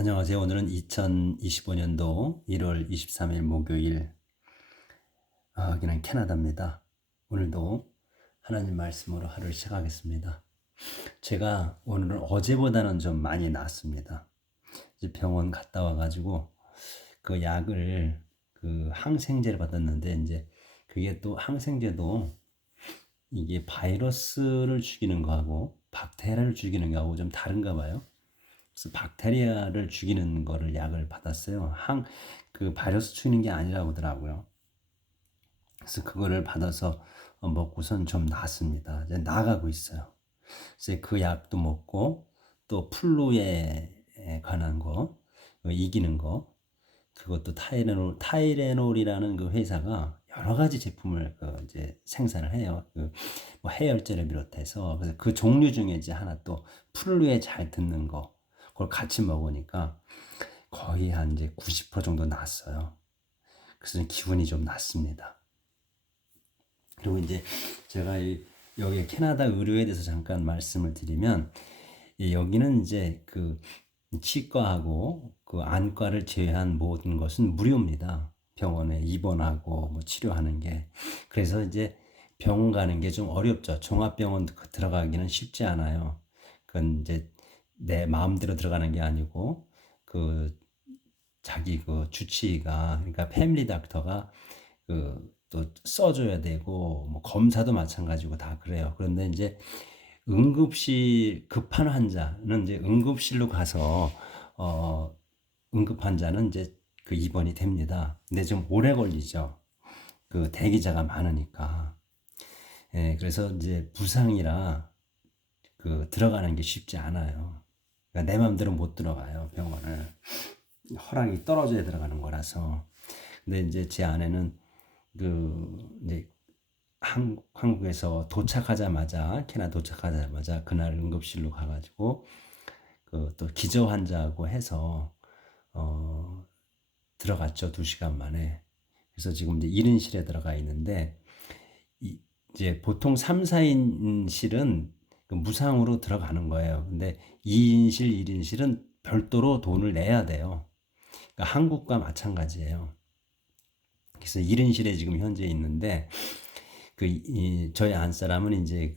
안녕하세요. 오늘은 2025년도 1월 23일 목요일, 여기는 캐나다입니다. 오늘도 하나님 말씀으로 하루를 시작하겠습니다. 제가 오늘은 어제보다는 좀 많이 낫습니다. 이제 병원 갔다 와가지고 그 약을 그 항생제를 받았는데 이제 그게 또 항생제도 이게 바이러스를 죽이는 거하고 박테리아를 죽이는 거하고 좀 다른가 봐요. 그래서 박테리아를 죽이는 거를 약을 받았어요. 그 바이러스 죽이는 게 아니라고 하더라고요. 그래서 그거를 받아서 먹고선 좀 나았습니다. 이제 나아가고 있어요. 그래서 그 약도 먹고 또 플루에 관한 거, 이기는 거, 그것도 타이레놀이라는 그 회사가 여러 가지 제품을 이제 생산을 해요. 뭐 해열제를 비롯해서. 그래서 그 종류 중에 이제 하나 또 플루에 잘 듣는 거, 그걸 같이 먹으니까 거의 한 이제 90% 정도 났어요. 그래서 기분이 좀 났습니다. 그리고 이제 제가 여기 캐나다 의료에 대해서 잠깐 말씀을 드리면, 여기는 이제 그 치과하고 그 안과를 제외한 모든 것은 무료입니다. 병원에 입원하고 뭐 치료하는 게. 그래서 이제 병원 가는 게 좀 어렵죠. 종합병원 들어가기는 쉽지 않아요. 그건 이제 내 마음대로 들어가는 게 아니고 그 자기 그 주치의가, 그러니까 패밀리 닥터가 그 또 써줘야 되고, 뭐 검사도 마찬가지고 다 그래요. 그런데 이제 응급실 급한 환자는 이제 응급실로 가서 어 응급 환자는 이제 그 입원이 됩니다. 근데 좀 오래 걸리죠. 그 대기자가 많으니까. 예, 그래서 이제 부상이라 그 들어가는 게 쉽지 않아요. 그러니까 내 마음대로 못 들어가요, 병원을. 허락이 떨어져야 들어가는 거라서. 근데 이제 제 아내는 이제 한국에서 도착하자마자, 캐나다 도착하자마자 그날 응급실로 가가지고 그 또 기저 환자하고 해서 들어갔죠. 2시간 만에. 그래서 지금 이제 1인실에 들어가 있는데, 이제 보통 3, 4인실은 그 무상으로 들어가는 거예요. 근데 2인실, 1인실은 별도로 돈을 내야 돼요. 그러니까 한국과 마찬가지예요. 그래서 1인실에 지금 현재 있는데, 저희 안사람은 이제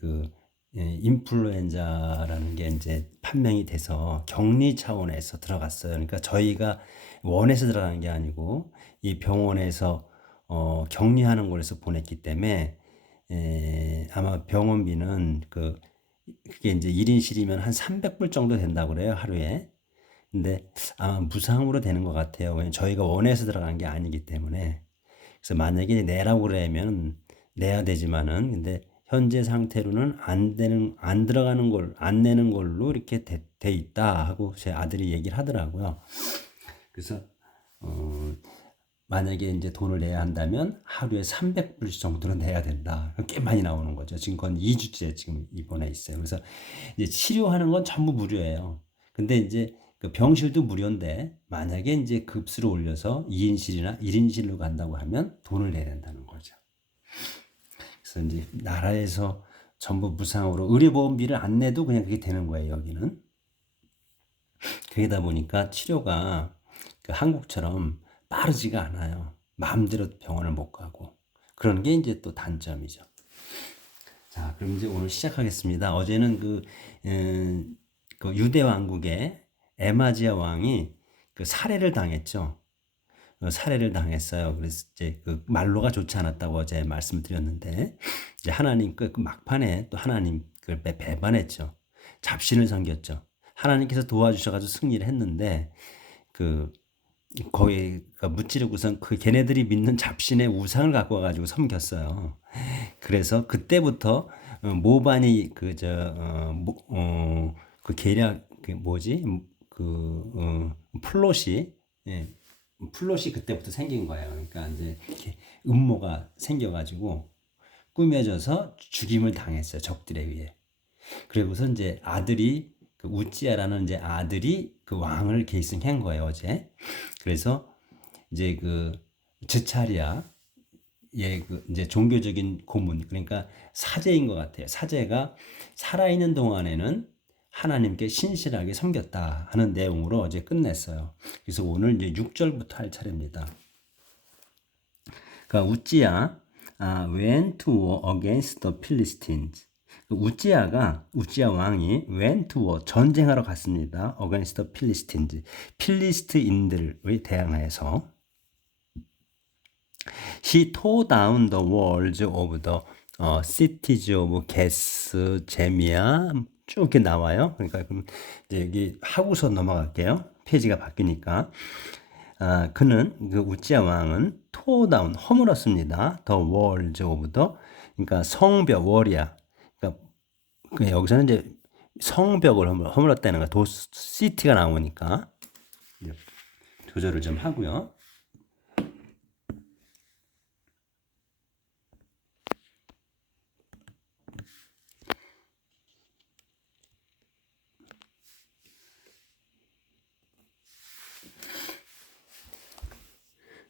인플루엔자라는 게 이제 판명이 돼서 격리 차원에서 들어갔어요. 그러니까 저희가 원해서 들어간 게 아니고 이 병원에서 격리하는 곳에서 보냈기 때문에, 아마 병원비는 그게 이제 1인실이면 한 300불 정도 된다고 그래요, 하루에. 근데 아마 무상으로 되는 것 같아요. 왜냐면 저희가 원해서 들어간 게 아니기 때문에. 그래서 만약에 내라고 그러면 내야 되지만은, 근데 현재 상태로는 안 들어가는 안 내는 걸로 이렇게 돼 있다 하고 제 아들이 얘기를 하더라고요. 그래서 어 만약에 이제 돈을 내야 한다면 하루에 300불 정도는 내야 된다. 꽤 많이 나오는 거죠. 지금 건 2주째 지금 입원해 있어요. 그래서 이제 치료하는 건 전부 무료예요. 근데 이제 그 병실도 무료인데, 만약에 이제 급수를 올려서 2인실이나 1인실로 간다고 하면 돈을 내야 된다는 거죠. 그래서 이제 나라에서 전부 무상으로 의료보험비를 안 내도 그냥 그게 되는 거예요, 여기는. 그러다 보니까 치료가 한국처럼 빠르지가 않아요. 마음대로 병원을 못 가고. 그런 게 이제 또 단점이죠. 자, 그럼 이제 오늘 시작하겠습니다. 어제는 그 유대 왕국의 에마지아 왕이 그 살해를 당했죠. 살해를 당했어요. 그래서 이제 그 말로가 좋지 않았다고 어제 말씀드렸는데, 이제 하나님 그 막판에 또 하나님 그 배반했죠. 잡신을 섬겼죠. 하나님께서 도와주셔가지고 승리를 했는데, 그 거기 무찌르고선 그 걔네들이 믿는 잡신의 우상을 갖고 와가지고 섬겼어요. 그래서 그때부터 모반이 그 계략 그 뭐지 플롯이, 예, 플롯이 그때부터 생긴 거예요. 그러니까 이제 이렇게 음모가 생겨가지고 꾸며져서 죽임을 당했어요. 적들에 의해. 그리고서 이제 아들이 그 우찌야라는 이제 아들이 그 왕을 계승한 거예요, 어제. 그래서 이제 그 즈차리아, 그 이제 종교적인 고문, 그러니까 사제인 것 같아요. 사제가 살아있는 동안에는 하나님께 신실하게 섬겼다 하는 내용으로 어제 끝냈어요. 그래서 오늘 이제 6절부터 할 차례입니다. 그러니까 우찌야 went to war against the Philistines. 우찌야 왕이 went to war 전쟁하러 갔습니다. against the Philistines. 필리스트인들을 대항하여서 he tore down the walls of the cities of Gath, 제미야 쭉 이렇게 나와요. 그러니까 그럼 이제 여기 하고서 넘어갈게요. 페이지가 바뀌니까. 그는 그 우찌야 왕은 tore down 허물었습니다. the walls of the 그러니까 성벽 월이야. 그러니까 여기서는 이제 성벽을 허물었다는 거 시티가 나오니까 조절을 좀 하고요.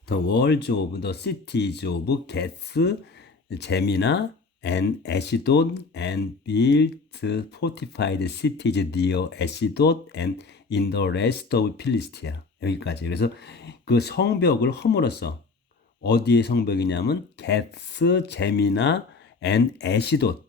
The walls of the cities of Gath, 제미나 and Ashdod and built fortified cities near Ashdod and in the rest of Philistia. 여기까지. 그래서 그 성벽을 허물었어. 어디의 성벽이냐면 게스, 제미나 and Ashdod.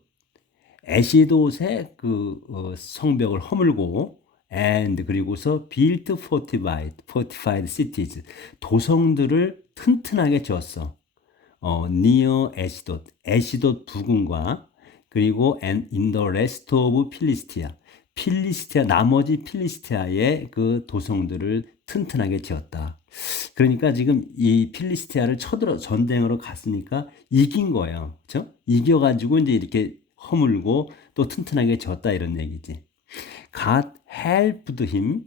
에시돗의 그 성벽을 허물고 and 그리고서 built fortified cities 도성들을 튼튼하게 지었어. near 에시돗 부근과 그리고 and in the rest of 필리스티아 나머지 필리스티아의 그 도성들을 튼튼하게 지었다. 그러니까 지금 이 필리스티아를 쳐들어 전쟁으로 갔으니까 이긴 거예요. 그렇죠? 이겨가지고 이제 이렇게 허물고 또 튼튼하게 지었다 이런 얘기지. God helped him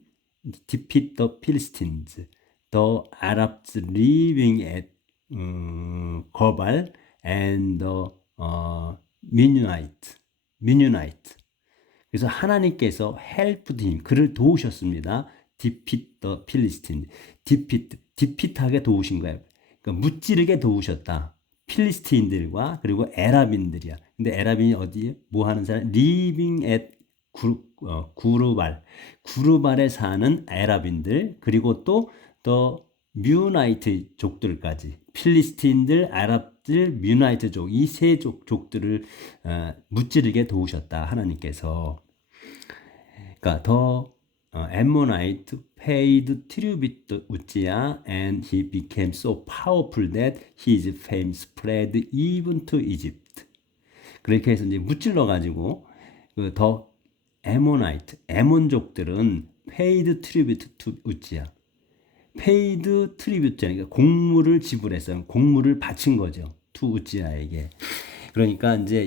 defeat the Philistines, the Arabs living at Gobal and the Mennonite. 그래서 하나님께서 helped him, 그를 도우셨습니다. defeat the Philistines. defeat하게 도우신 거예요. 그러니까 무찌르게 도우셨다. 필리스틴들과 그리고 에랍인들이야. 근데 에랍인이 어디에 뭐 하는 사람? living at 구르발에 사는 에랍인들 그리고 또 뮤나이트 족들까지 필리스틴들, 아랍들, 뮤나이트족 이 세 족들을 무찌르게 도우셨다 하나님께서. 그러니까 더 Ammonite paid tribute to Uzziah and he became so powerful that his fame spread even to Egypt. 그렇게 해서 이제 무찔러 가지고 그 더 에몬족들은 paid tribute to Uzziah. paid tribute니까 공물을 지불했어요. 공물을 바친 거죠. to 우지야에게. 그러니까 이제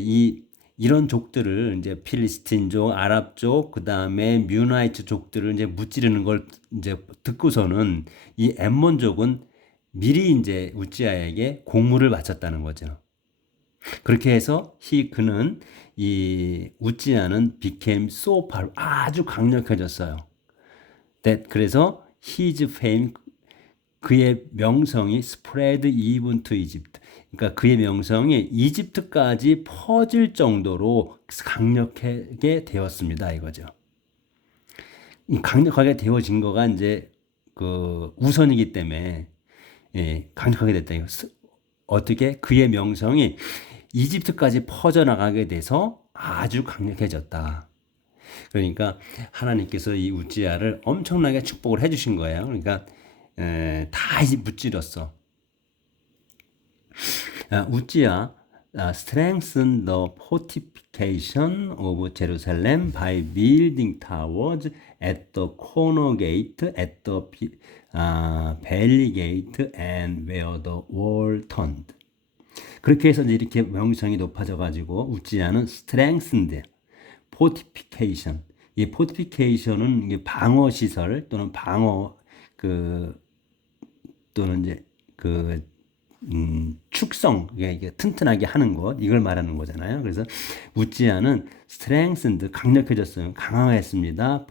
이런 족들을 이제 필리스틴족, 아랍족, 그 다음에 뮤나이트 족들을 이제 무찌르는 걸 이제 듣고서는 이 엠몬족은 미리 이제 우지야에게 공물을 바쳤다는 거죠. 그렇게 해서 그는 이 우지야는 became so powerful, 아주 강력해졌어요. 그래서 his fame, 그의 명성이 spread even to Egypt. 그러니까 그의 명성이 이집트까지 퍼질 정도로 강력하게 되었습니다. 이거죠. 강력하게 되어진 거가 이제 그 우선이기 때문에 강력하게 됐다. 어떻게 그의 명성이 이집트까지 퍼져나가게 돼서 아주 강력해졌다. 그러니까 하나님께서 이 우지야를 엄청나게 축복을 해주신 거예요. 그러니까 다 무찌렀어. 우지야 strengthened the fortification of Jerusalem by building towers at the corner gate, at the valley gate, and where the wall turned. 그렇게 해서 이제 이렇게 명성이 높아져가지고 우지야는 strengthened fortification. 이 fortification은 방어 시설 또는 방어 또는 이제 축성, 이게 튼튼하게 하는 것, 이걸 말하는 거잖아요. 그래서 우지야는 strengthened, 강력해졌어요. 강화했습니다.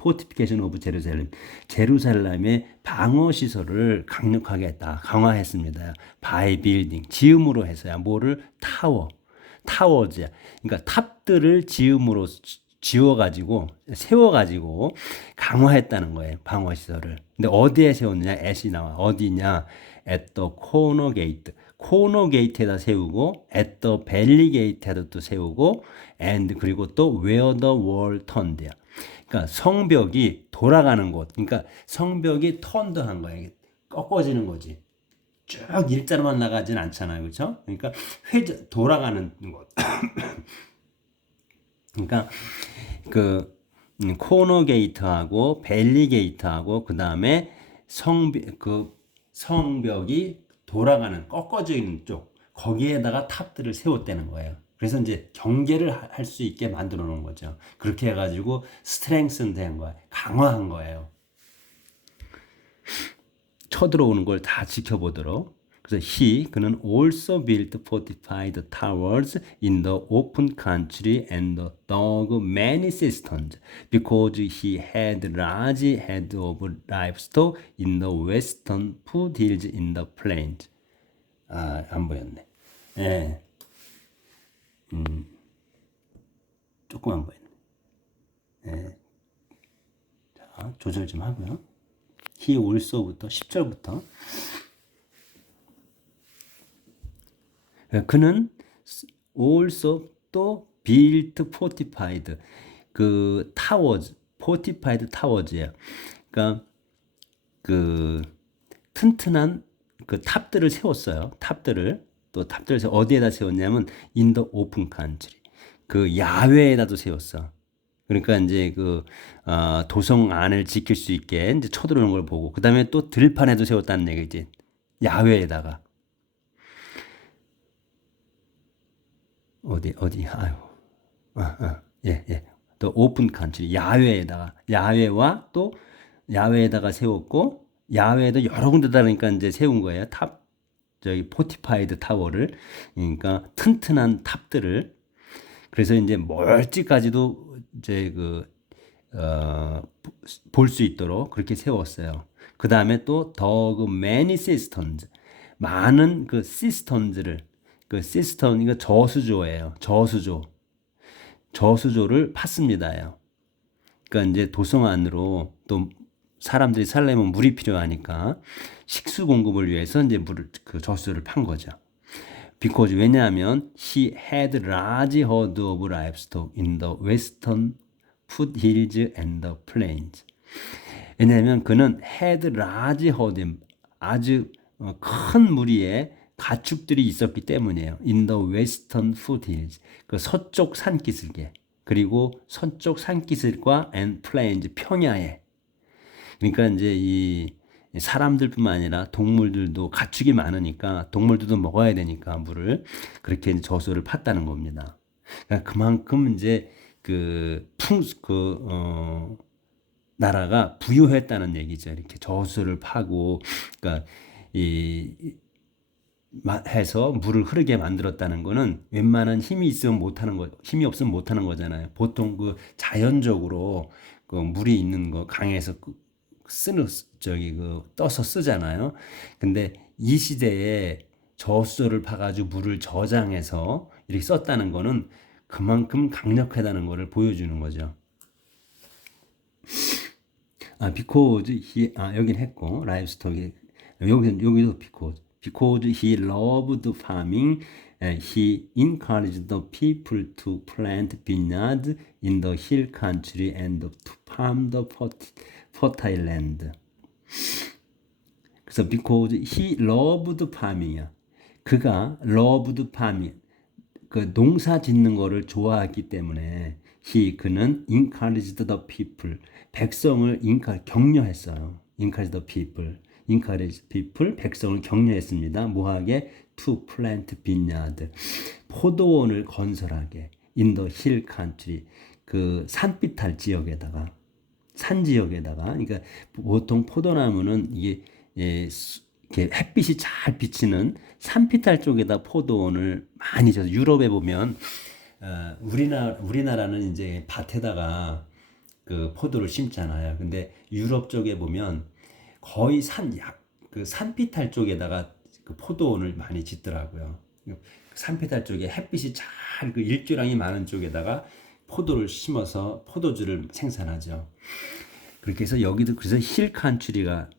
fortification of Jerusalem. 제루살렘의 방어 시설을 강력하게 했다. 강화했습니다. by building, 지음으로 해서야 뭐를 타워즈야. 그러니까 탑들을 지음으로 지워가지고 세워가지고 강화했다는 거예요. 방어 시설을. 근데 어디에 세웠느냐? at이 나와. 어디냐? at the corner gate. 코너 게이트에다 세우고 at the valley gate에다 또 세우고 and 그리고 또 where the wall turned야. 그러니까 성벽이 돌아가는 곳. 그러니까 성벽이 턴드한 거예요. 꺾어지는 거지. 쭉 일자로만 나가진 않잖아요. 그렇죠? 그러니까 돌아가는 곳. 그러니까 그 코너 게이트하고 벨리 게이트하고 그다음에 성벽이 돌아가는 꺾어지는 쪽 거기에다가 탑들을 세웠다는 거예요. 그래서 이제 경계를 할 수 있게 만들어 놓은 거죠. 그렇게 해가지고 스트렝슨 된 거예요. 강화한 거예요. 쳐들어오는 걸 다 지켜보도록. 그래서 그는 also built fortified towers in the open country and dug many cisterns because he had large herds of livestock in the western foothills in the plains. 아, 안 보였네. 예. 조금 안 보였네. 예. 자, 조절 좀 하고요. he also부터 10절부터 그는 also 또 built fortified 그 towers, fortified towers예요. 그러니까 그 튼튼한 그 탑들을 세웠어요. 탑들을 어디에다 세웠냐면 in the open country 그 야외에다도 세웠어. 그러니까 이제 그 도성 안을 지킬 수 있게 이제 쳐들어오는 걸 보고 그 다음에 또 들판에도 세웠다는 얘기지. 야외에다가 어디 아유 예. 또 오픈 칸트리 야외와 또 야외에다가 세웠고 야외에도 여러 군데다 그러니까 이제 세운 거예요. 저기 포티파이드 타워를 그러니까 튼튼한 탑들을 그래서 이제 멀찌까지도 이제 볼 수 있도록 그렇게 세웠어요. 그 다음에 또 더그 many cisterns 많은 그 시스턴즈를 그 시스턴 이거 저수조예요. 저수조를 팠습니다요. 그러니까 이제 도성 안으로 또 사람들이 살려면 물이 필요하니까 식수 공급을 위해서 이제 그 저수조를 판 거죠. because 왜냐하면 he had large herd of livestock in the western foothills and the plains. 왜냐하면 그는 had large herd 아주 큰 무리의 가축들이 있었기 때문이에요. In the western foothills 그 서쪽 산기슭에 그리고 서쪽 산기슭과 and plains 평야에 그러니까 이제 이 사람들뿐만 아니라 동물들도 가축이 많으니까 동물들도 먹어야 되니까 물을 그렇게 저수를 팠다는 겁니다. 그러니까 그만큼 이제 나라가 부유했다는 얘기죠. 이렇게 저수를 파고 그러니까 해서 물을 흐르게 만들었다는 거는 웬만한 힘이 없으면 못하는 거잖아요. 보통 그 자연적으로 그 물이 있는 거 강에서 떠서 쓰잖아요. 근데 이 시대에 저수조를 파가지고 물을 저장해서 이렇게 썼다는 거는 그만큼 강력하다는 것을 보여주는 거죠. because 여긴 했고 livestock이 여기도 because he loved farming, he encouraged the people to plant vineyards in the hill country and to farm the fertile land. 그래서 because he loved farming이야. 그가 loved farming, 그 농사 짓는 거를 좋아하기 때문에 그는 encouraged the people, 백성을 격려했어요. encourage people, 백성을 격려했습니다. 뭐하게? to plant vineyard, 포도원을 건설하게. in the hill country, 그 산비탈 지역에다가, 산 지역에다가. 그러니까 보통 포도나무는 이게 이렇게 햇빛이 잘 비치는 산비탈 쪽에다 포도원을 많이 져서 유럽에 보면 우리나라는 이제 밭에다가 그 포도를 심잖아요. 근데 유럽 쪽에 보면 거의 그 산비탈 쪽에다가 그 포도원을 많이 짓더라고요. 산비탈 쪽에 햇빛이 잘 그 일조량이 많은 쪽에다가 포도를 심어서 포도주를 생산하죠. 그렇게 해서 여기도 그래서 힐 칸츄리가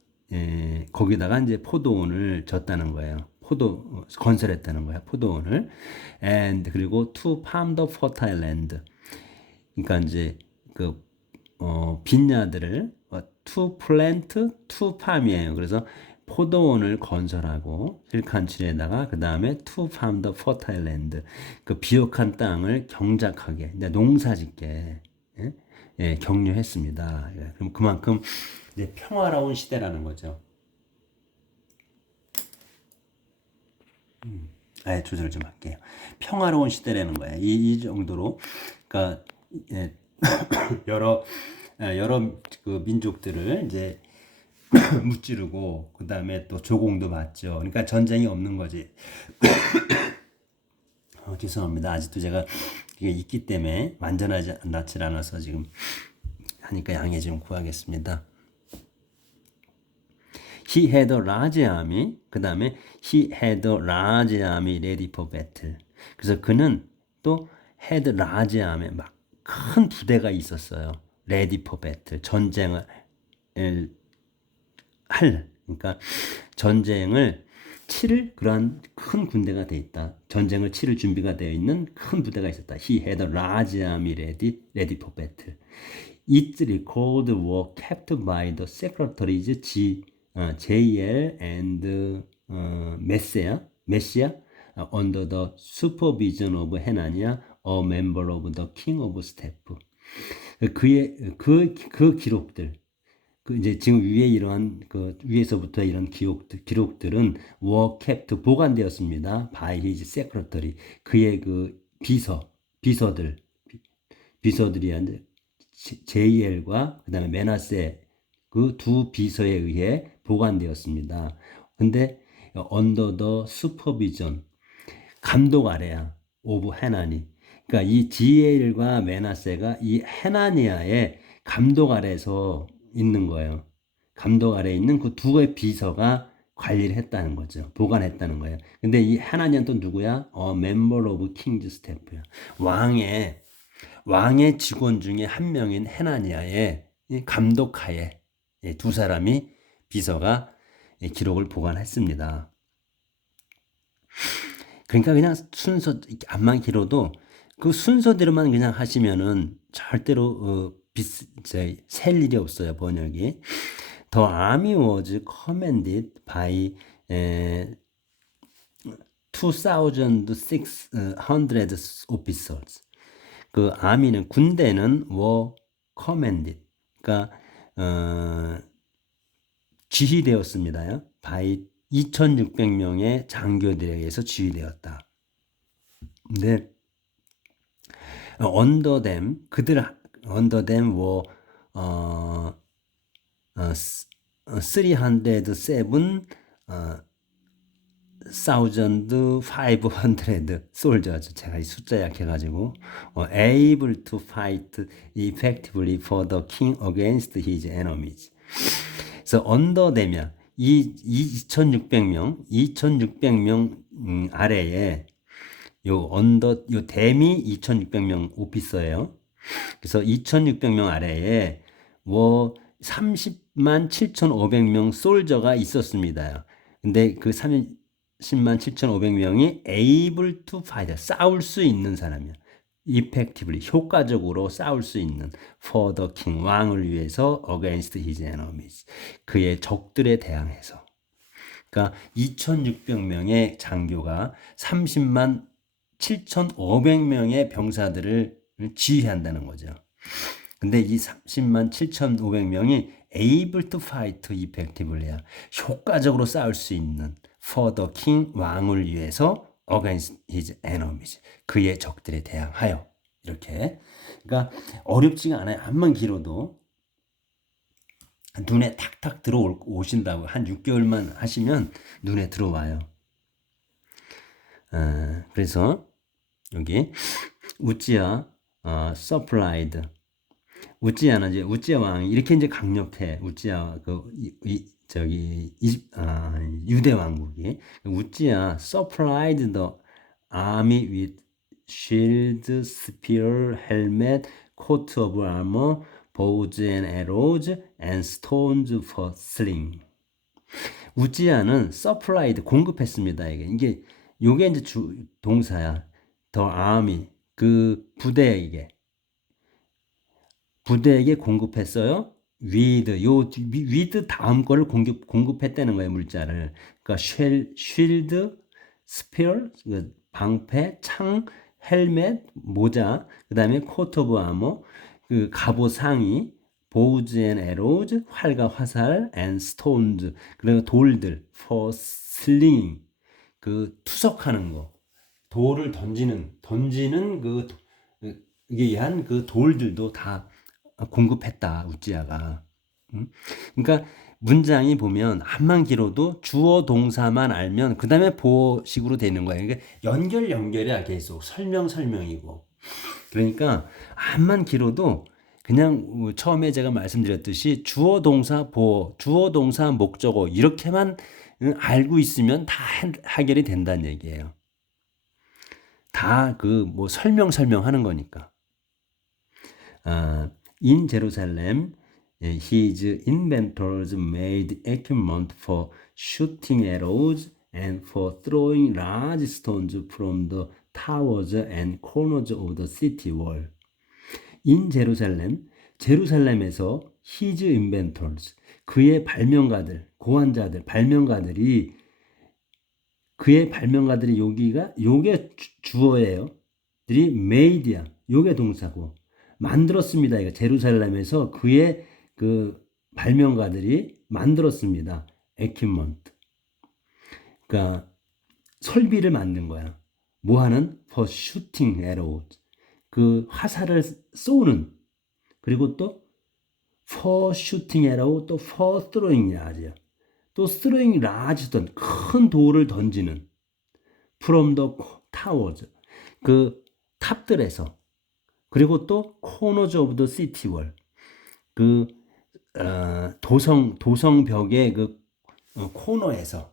거기다가 이제 포도원을 졌다는 거예요. 포도 건설했다는 거야. 포도원을. and 그리고 to farm the fertile land. 그러니까 이제 그 빈야들을 to plant to farm이에요. 그래서 포도원을 건설하고 힐칸츄리에다가 그 다음에 to farm the fertile land. 그 비옥한 땅을 경작하게 농사짓게 격려했습니다. 그럼 그만큼 이제 평화로운 시대라는 거죠. 아예 조절 좀 할게요. 평화로운 시대라는 거예요. 이 정도로 그러니까 여러 그 민족들을 이제 무찌르고 그 다음에 또 조공도 받죠. 그러니까 전쟁이 없는 거지. 죄송합니다. 아직도 제가 이게 있기 때문에 완전하지 않아서 지금 하니까 양해 좀 구하겠습니다. He had a large army. 그 다음에 he had a large army ready for battle. 그래서 그는 또 had large army 막 큰 부대가 있었어요. ready for battle. 전쟁을 그러니까 전쟁을 치를 그러한 큰 군대가 돼 있다. 전쟁을 치를 준비가 되어 있는 큰 부대가 있었다. He had a large army ready for battle. Its records were kept by the secretaries JL and Messiah under the supervision of Hananiah, a member of the king of staff. 그의 그 기록들, 그 이제 지금 위에 이러한 그 위에서부터 이런 기록들은 were kept 보관되었습니다. by his secretary. 그의 그 비서들이 JL과 그다음에 메나세 그 두 비서에 의해 보관되었습니다. 근데 under the supervision 감독 아래야 of 하나니. 그러니까 이 JL과 메나세가 이 하나니아의 감독 아래에서 있는 거예요. 감독 아래에 있는 그 두 개의 비서가 관리를 했다는 거죠. 보관했다는 거예요. 근데 이 하나니아는 또 누구야? member of king's staff야. 왕의 직원 중에 한 명인 하나니아의 감독하에 두 사람이 비서가 기록을 보관했습니다. 그러니까 그냥 순서 암만 길어도 그 순서대로만 그냥 하시면은 절대로 셀 일이 없어요. 번역이. The army was commanded by 2,600 officers. 그 아미는 군대는 were commanded. 그러니까 지휘되었습니다. by 2,600명의 장교들에 의해서 지휘되었다. 근데 under them were 307,500 soldiers. 제가 이 숫자 약해가지고 able to fight effectively for the king against his enemies. 그래서 under them이야. 이 2,600명 아래에 요 댐이 2,600명 오피서예요. 그래서 2,600명 아래에 307,500명 솔저가 있었습니다. 근데 그 307,500명이 able to fight, 싸울 수 있는 사람이야. effectively, 효과적으로 싸울 수 있는 for the king, 왕을 위해서 against his enemies, 그의 적들에 대항해서. 그러니까 2,600명의 장교가 307,500명의 병사들을 지휘한다는 거죠. 근데 이 307,500명이 able to fight effectively야. 효과적으로 싸울 수 있는 for the king, 왕을 위해서 against his enemies, 그의 적들에 대항하여. 이렇게. 그러니까 어렵지가 않아요. 암만 길어도 눈에 탁탁 들어오신다고 한 6개월만 하시면 눈에 들어와요. 그래서 여기 우찌야 supplied. 우찌야는 이제 우찌야 왕이 이렇게 이제 강력해. 우찌야 유대 왕국이 우찌야 supplied the army with shield, spear, helmet, coat of armor, bows and arrows, and stones for sling. 우지야는 supplied 공급했습니다. 이게 요게 이제 동사야. The army 그 부대에게 공급했어요. with 다음 거를 공급했다는 거예요, 물자를. 그러니까 shield, spear, 방패, 창, 헬멧, 모자, 그다음에 coat of armor, 그 갑옷 상의, bows and arrows, 활과 화살, and stones, 그리고 돌들, for slinging, 그 투석하는 거, 돌을 던지는 이게 위한 그 돌들도 다 공급했다, 우찌야가. 그러니까 문장이 보면 한만 길어도 주어 동사만 알면 그 다음에 보어식으로 되는 거예요. 그러니까 연결이야 계속 설명이고. 그러니까 한만 길어도 그냥 처음에 제가 말씀드렸듯이 주어 동사 보어, 주어 동사 목적어 이렇게만 알고 있으면 다 해결이 된다는 얘기예요. 다 그 뭐 설명하는 거니까. In Jerusalem, his inventors made equipment for shooting arrows and for throwing large stones from the towers and corners of the city wall. In Jerusalem, 제루살렘에서 his inventors, 그의 발명가들, 고안자들, 발명가들이 요게 주어예요. 들이 made야. 요게 동사고. 만들었습니다. 이거 제루살렘에서 그의 그 발명가들이 만들었습니다. equipment. 그러니까 설비를 만든 거야. 뭐 하는? for shooting arrows. 그 화살을 쏘는. 그리고 또 for shooting arrow, 또 for throwing large. 또 throwing large stone, 큰 돌을 던지는. from the towers. 그 탑들에서. 그리고 또 corners of the city wall. 그 도성벽의 그 코너에서,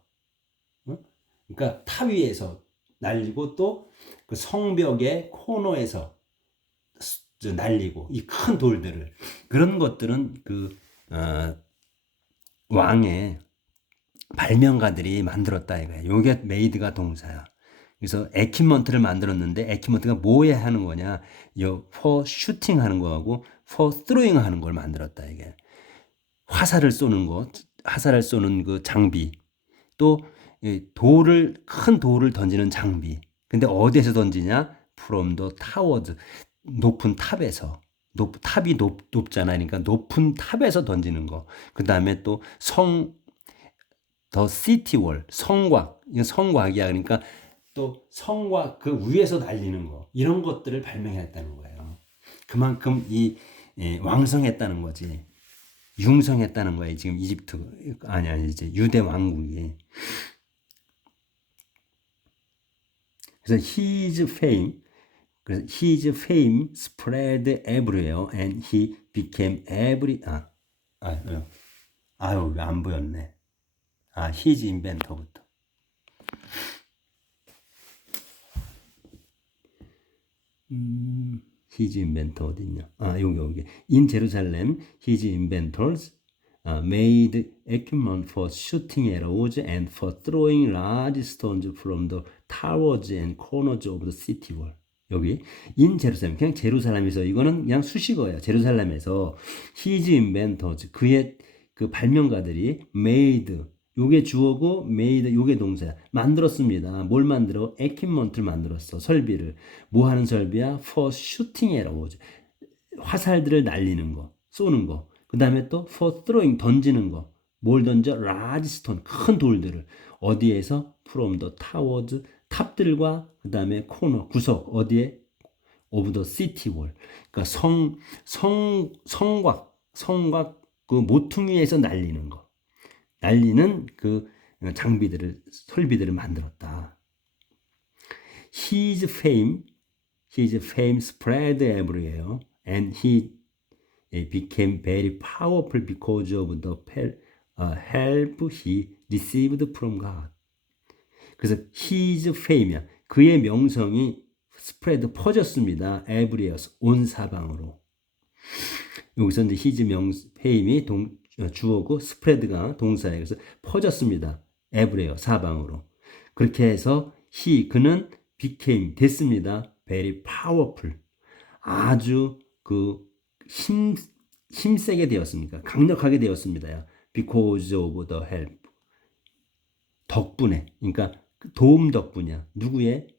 그러니까 탑 위에서 날리고 또 그 성벽의 코너에서 날리고 이 큰 돌들을, 그런 것들은 그 왕의 발명가들이 만들었다 이거야. 요게 메이드가 동사야. 그래서 에퀴먼트를 만들었는데 에퀴먼트가 뭐에 하는 거냐? 요 for shooting 하는 거하고 for throwing 하는 걸 만들었다 이게. 화살을 쏘는 그 장비. 또 큰 돌을 던지는 장비. 근데 어디에서 던지냐? from the towers. 높은 탑에서. 탑이 높잖아. 그러니까 높은 탑에서 던지는 거. 그다음에 또 the city wall. 성곽. 이건 성곽이야. 그러니까 또 성곽 그 위에서 날리는 거. 이런 것들을 발명했다는 거예요. 그만큼 왕성했다는 거지. 융성했다는 거예요. 지금 이집트 아니 이제 유대 왕국이. 그래서 his fame spread everywhere and he became 아유 안 보였네. his inventor부터. his inventor 어딨냐? 여기. In Jerusalem, his inventors made equipment for shooting arrows and for throwing large stones from the towers and corners of the city wall. 여기 in Jerusalem, 그냥 제루살렘에서, 이거는 그냥 수식어예요. 제루살렘에서 his inventors, 그의 그 발명가들이 made, 요게 주어고 made 요게 동사야. 만들었습니다. 뭘 만들어? equipment를 만들었어. 설비를. 뭐 하는 설비야? for shooting arrows. 화살들을 날리는 거, 쏘는 거. 그 다음에 또 for throwing, 던지는 거. 뭘 던져? large stone, 큰 돌들을. 어디에서? from the towers, 탑들과 그 다음에 코너, 구석. 어디에? of the city wall. 그러니까 성곽 그 모퉁이에서 날리는 거. 날리는 그 설비들을 만들었다. His fame spread everywhere, and he became very powerful because of the help he received from God. 그래서 his fame이야. 그의 명성이 스프레드 퍼졌습니다. 에브리어스 온 사방으로. 여기서 이제 히즈 페임이 주어고 스프레드가 동사예요. 그래서 퍼졌습니다. 에브리어 사방으로. 그렇게 해서 그는 became 됐습니다. very powerful. 아주 힘세게 되었습니까? 강력하게 되었습니다. because of the help. 덕분에. 그러니까 도움 덕분이야. 누구의?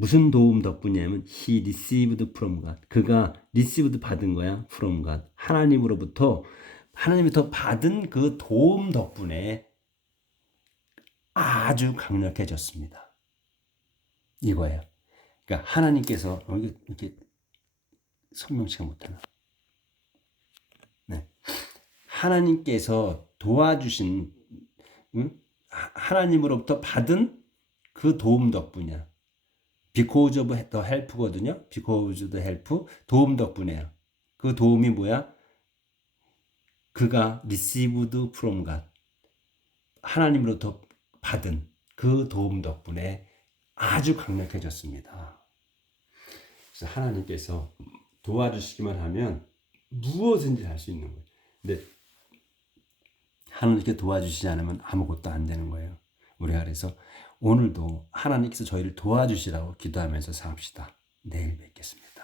무슨 도움 덕분이냐면 he received from God. 그가 received 받은 거야. from God. 하나님으로부터 받은 그 도움 덕분에 아주 강력해졌습니다. 이거예요. 그러니까 하나님께서 이렇게 설명치가 못하나? 네. 하나님께서 도와주신 하나님으로부터 받은 그 도움 덕분이야. because of the help거든요. because of the help 도움 덕분이에요. 그 도움이 뭐야? 그가 received from God 하나님으로부터 받은 그 도움 덕분에 아주 강력해졌습니다. 그래서 하나님께서 도와주시기만 하면 무엇인지 할 수 있는 거예요. 근데 하나님께 도와주시지 않으면 아무것도 안 되는 거예요. 우리가 그래서 오늘도 하나님께서 저희를 도와주시라고 기도하면서 삽시다. 내일 뵙겠습니다.